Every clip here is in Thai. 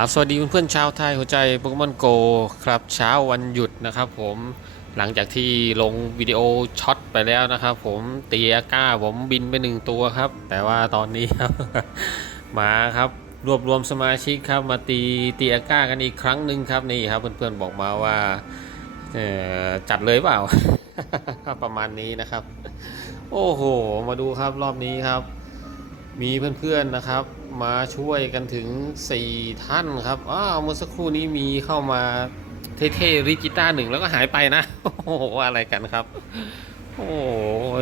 ครับสวัสดีเพื่อนๆชาวไทยหัวใจโปเกมอนโกครับเช้าวันหยุดนะครับผมหลังจากที่ลงวิดีโอช็อตไปแล้วนะครับผมเตียก้าผมบินไปหนึ่งตัวครับ แต่ว่าตอนนี้ครับมาครับรวบรวมสมาชิกครับมาตีเตียก้ากันอีกครั้งหนึ่งครับนี่ครับเพื่อนๆบอกมาว่าจัดเลยเปล่า ประมาณนี้นะครับ โอ้โห มาดูครับรอบนี้ครับ มีเพื่อนๆนะครับ มาช่วยกันถึง 4 ท่านครับอ้าวเมื่อสักครู่นี้มีเข้ามาเท่ๆริจิต้าหนึ่งแล้วก็หายไปนะ โอ้โห อะไรกันครับ โอ้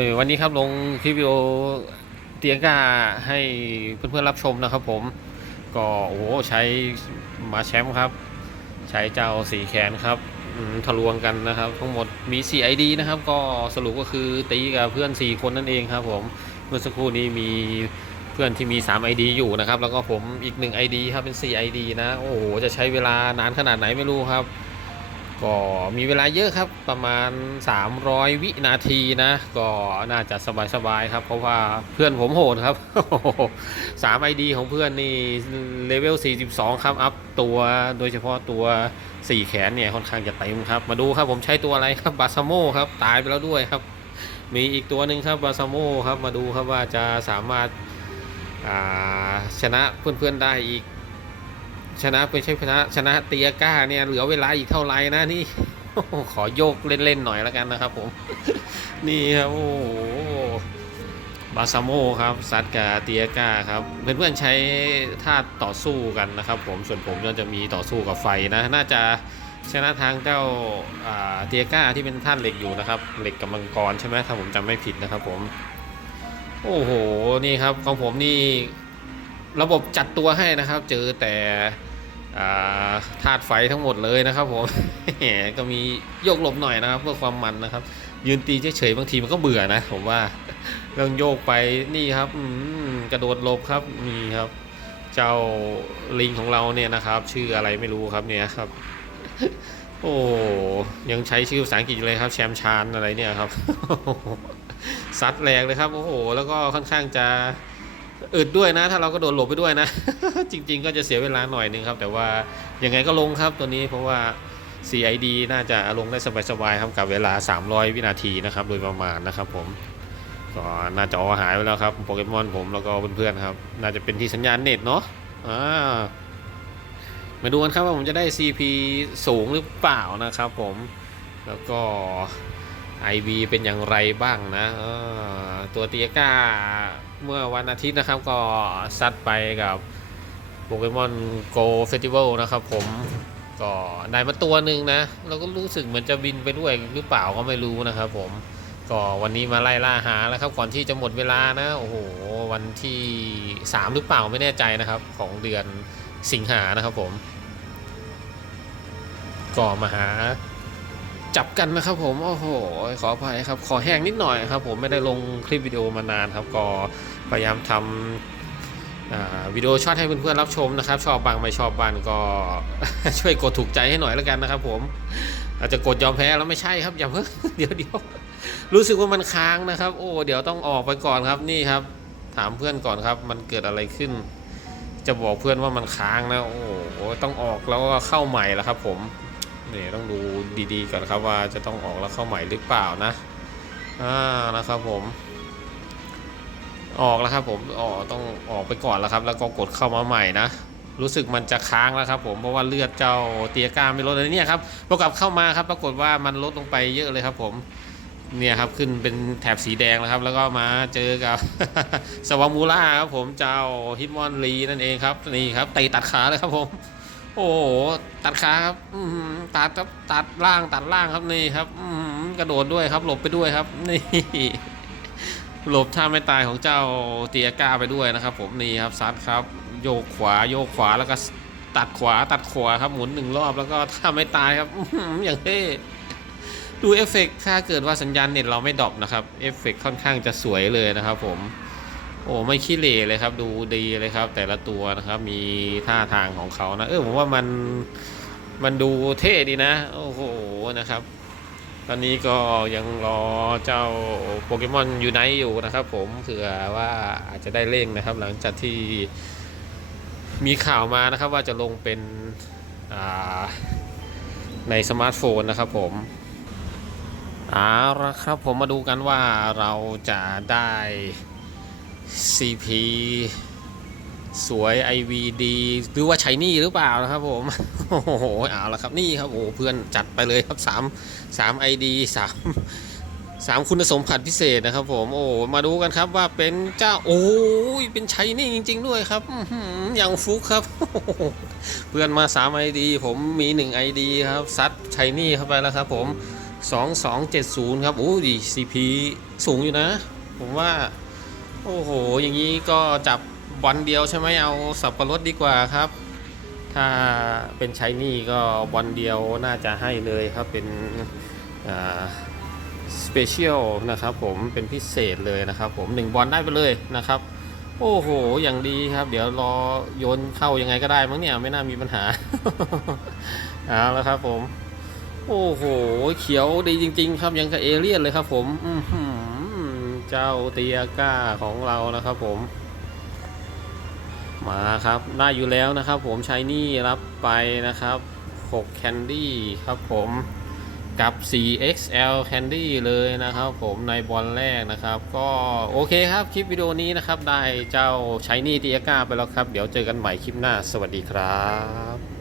ยวันนี้ครับลงคลิปวิดีโอเตียงกาให้เพื่อนๆรับชมนะครับผม ก็โอ้โหใช้มาแชมป์ครับ ใช้เจ้าสีแขนครับทะลวงกันนะครับ ทั้งหมดมี 4 ID นะครับ ก็สรุปก็คือตีกับเพื่อน 4 คนนั่นเองครับผม เมื่อสักครู่นี้มี เพื่อนที่มี 3 ID อยู่นะครับ แล้วก็ผมอีก 1 ID ครับเป็น 4 ID นะ โอ้โห จะใช้เวลานานขนาดไหนไม่รู้ครับ ก็มีเวลาเยอะครับประมาณ 300 วินาทีนะ ก็น่าจะสบายๆครับ เพราะว่าเพื่อนผมโหดครับสามไอดีของเพื่อนนี่เลเวล 42 ครับ อัพตัวโดยเฉพาะตัว4 แขนเนี่ยค่อนข้างจะเต็มครับ มาดูครับผมใช้ตัวอะไรครับบาซาโมครับตายไปแล้วด้วยครับ มีอีกตัวหนึ่งครับบาซาโมครับมาดูครับว่าจะสามารถ ชนะเพื่อนๆได้อีก ชนะไม่ใช่ชนะชนะเตียก้าเนี่ยเหลือเวลาอีกเท่าไหร่นะนี่ขอโยกเล่นๆหน่อยแล้วกันนะครับผม นี่ครับโอ้โหบาซาโมครับซัดกับเตียก้าครับเพื่อนๆใช้ท่าต่อสู้กันนะครับ ผมส่วนผมก็จะมีต่อสู้กับไฟนะน่าจะชนะทางเจ้าอ่าเตียก้าที่เป็นท่านเหล็กอยู่นะครับ เหล็กกับมังกรใช่ไหมถ้าผมจำไม่ผิดนะครับผม โอ้โห นี่ครับของผมนี่ระบบจัดตัวให้นะครับ เจอแต่าธาตุไฟทั้งหมดเลยนะครับผมก็มีโยกหลบหน่อยนะครับ เพื่อความมันนะครับ ยืนตีเฉยๆบางทีมันก็เบื่อนะ ผมว่าเรื่องโยกไปนี่ครับกระโดดหลบครับนี่ครับ เจ้าลิงของเราเนี่ยนะครับ ชื่ออะไรไม่รู้ครับเนี่ยครับ โอ้ยังใช้ชื่อภาษาอังกฤษเลยครับ แชมชานอะไรเนี่ยครับ ซัดแรงเลยครับโอ้โหแล้วก็ค่อนข้างจะอึดด้วยนะ ถ้าเราก็โดนหลบไปด้วยนะ จริง ๆ ก็จะเสียเวลาหน่อยนึงครับ แต่ว่ายังไงก็ลงครับตัวนี้เพราะว่า CID น่าจะลงได้สบายๆครับกับเวลา 300 วินาทีนะครับ โดยประมาณนะครับผมก็น่าจะอหายไปแล้วครับโปเกมอนผมแล้วก็เพื่อนๆครับ น่าจะเป็นที่สัญญาณเน็ตเนาะอ่ามาดูกันครับว่าผมจะได้ CP สูงหรือเปล่านะครับผมแล้วก็ IV เป็นอย่างไรบ้างนะตัวเตียก้าเมื่อวันอาทิตย์นะครับก็ซัดไปกับโปเกมอนโกเฟสติวัลนะครับผมก็ได้มาตัวหนึ่งนะ เราก็รู้สึกเหมือนจะบินไปด้วยหรือเปล่าก็ไม่รู้นะครับผมก็วันนี้มาไล่ล่าหาแล้วครับก่อนที่จะหมดเวลานะโอ้โหวันที่ 3 หรือเปล่าไม่แน่ใจนะครับ ของเดือนสิงหานะครับผม ก็มาหา จับกันนะครับผม โอ้โห ขออภัยครับ ขอแห้งนิดหน่อยครับผมไม่ได้ลงคลิปวิดีโอมานานครับ ก็พยายามทำวิดีโอช็อตให้เพื่อนๆรับชมนะครับ ชอบบางไม่ชอบบ้างก็ช่วยกดถูกใจให้หน่อยแล้วกันนะครับ ผมอาจจะกดยอมแพ้แล้วไม่ใช่ครับอย่าเพิ่งเดี๋ยวเดี๋ยวรู้สึกว่ามันค้างนะครับ โอ้เดี๋ยวต้องออกไปก่อนครับนี่ครับ ถามเพื่อนก่อนครับ มันเกิดอะไรขึ้น จะบอกเพื่อนว่ามันค้างนะโอ้โหต้องออกแล้วก็เข้าใหม่แล้วครับ ผม นี่ต้องดูดีๆก่อนครับว่าจะต้องออกแล้วเข้าใหม่หรือเปล่านะอ่านะครับผมออกแล้วครับผมอ๋อต้องออกไปก่อนแล้วครับ แล้วก็กดเข้ามาใหม่นะ รู้สึกมันจะค้างแล้วครับ ผมเพราะว่าเลือดเจ้าเตียก้าไม่ลดเลยเนี่ยครับพอกลับเข้ามาครับ ปรากฏว่ามันลดลงไปเยอะเลยครับ ผมเนี่ยครับขึ้นเป็นแถบสีแดงแล้วครับ แล้วก็มาเจอกับสวามูล่าครับผมเจ้าฮิตมอนลีนั่นเองครับนี่ครับเตะตัดขาเลยครับผม โอ้โหตัดขาครับอืตัดครับตัดล่างตัดล่างครับนี่ครับอืกระโดดด้วยครับหลบไปด้วยครับ นี่หลบท่าไม่ตายของเจ้าเตียก้าไปด้วยนะครับ ผมนี่ครับซัดครับ โยกขวาโยกขวาแล้วก็ตัดขวาตัดขวาครับหมุนหนึ่งรอบแล้วก็ท่าไม่ตายครับอย่างเท่ดูเอฟเฟกถ้าเกิดว่าสัญญาณเน็ตเราไม่ดรอปนะครับเอฟเฟกค่อนข้างจะสวยเลยนะครับ ผม โอ้ไม่ขี้เหร่เลยครับดูดีเลยครับ แต่ละตัวนะครับ มีท่าทางของเขานะ เออผมว่ามันมันดูเท่ดีนะ โอ้โหนะครับ ตอนนี้ก็ยังรอเจ้าโปเกมอนยูไนอยู่นะครับ ผมเผื่อว่าอาจจะได้เล่งนะครับ หลังจากที่มีข่าวมานะครับว่าจะลงเป็นในสมาร์ทโฟนนะครับผมเอาละครับผมมาดูกันว่าเราจะได้ CP สวย IVD หรือว่าใช้นี่หรือเปล่านะครับผม โอ้โหเอาละครับนี่ครับโอ้เพื่อนจัดไปเลยครับ 3 3 ID 3 3 คุณสมบัติพิเศษนะครับผมโอ้มาดูกันครับว่าเป็นเจ้าโอ้ยเป็นใช้นี่จริง ๆ ด้วยครับอย่างฟุกครับ เพื่อนมา3 ID ผมมี 1 ID ครับซัดใช้นี่เข้าไปแล้วครับผม 2270 ครับโอ้ดี CP สูงอยู่นะ ผมว่า โอ้โห อย่างนี้ก็จับบอลเดียวใช่ไหมเอาสับปะรดดีกว่าครับ ถ้าเป็นใช้นี่ก็บอลเดียวน่าจะให้เลยครับเป็นสเปเชียลนะครับผมเป็นพิเศษเลยนะครับ ผมหนึ่งบอลได้ไปเลยนะครับ โอ้โห อย่างดีครับ เดี๋ยวรอโยนเข้ายังไงก็ได้มั้งเนี่ยไม่น่ามีปัญหาเอาแล้วครับผม โอ้โห เขียวดีจริง ๆ ครับยังกับเอเลี่ยนเลยครับ ผม อื เจ้าเตียก้าของเรานะครับผม มาครับได้อยู่แล้วนะครับ ผมใช้นี่รับไปนะครับ6 Candy ครับผมกับ 4XL Candy เลยนะครับผมในบอลแรกนะครับ ก็โอเคครับคลิปวิดีโอนี้นะครับ ได้เจ้าใช้นี่เตียก้าไปแล้วครับ เดี๋ยวเจอกันใหม่คลิปหน้าสวัสดีครับ